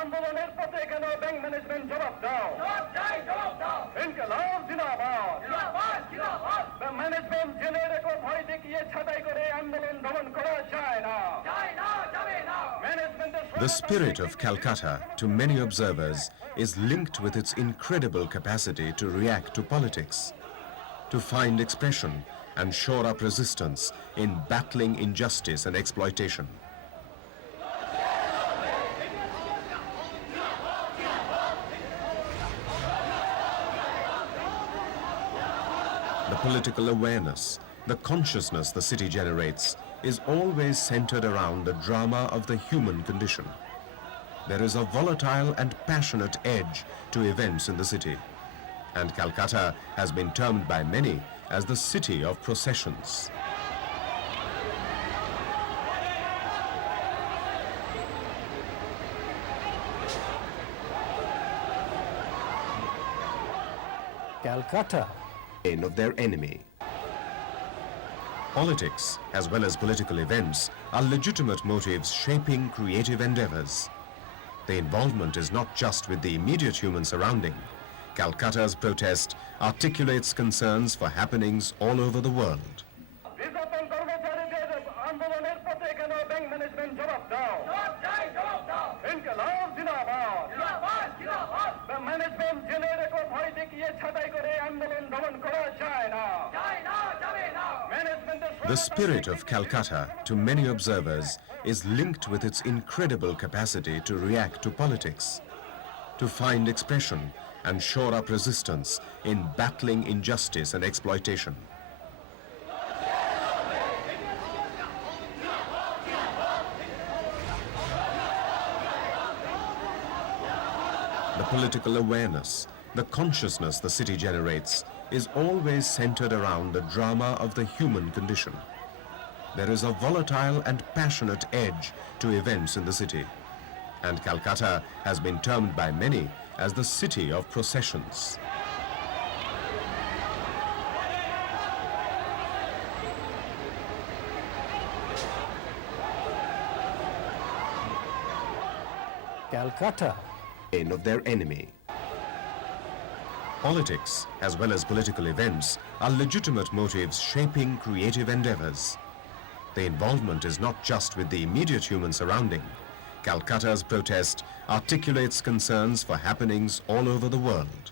আন্দোলনের পথে কেন ব্যাংক ম্যানেজমেন্ট জবাব দাও ইনকলাব জিন্দাবাদ ম্যানেজমেন্ট জেলে রেখো ভয় দেখিয়ে ছাঁটাই করে আন্দোলন দমন করা যায় না The spirit of Calcutta, to many observers, is linked with its incredible capacity to react to politics, to find expression and shore up resistance in battling injustice and exploitation. The political awareness, the consciousness the city generates is always centered around the drama of the human condition. There is a volatile and passionate edge to events in the city, and Calcutta has been termed by many as the city of processions. Calcutta Of their enemy. Politics, as well as political events, are legitimate motives shaping creative endeavors. The involvement is not just with the immediate human surrounding. Calcutta's protest articulates concerns for happenings all over the world. আন্দোলনের পথে কেন bank management জবাব দাও ইনকলাব জিন্দাবাদ management জেলে রেখো ভয় দেখিয়ে ছাঁটাই করে আন্দোলন দমন করা যায় না The spirit of Calcutta, to many observers, is linked with its incredible capacity to react to politics, to find expression and shore up resistance in battling injustice and exploitation. The political awareness, the consciousness the city generates is always centered around the drama of the human condition. There is a volatile and passionate edge to events in the city, and Calcutta has been termed by many as the city of processions. Calcutta Of their enemy. Politics, as well as political events, are legitimate motives shaping creative endeavors. The involvement is not just with the immediate human surrounding. Calcutta's protest articulates concerns for happenings all over the world.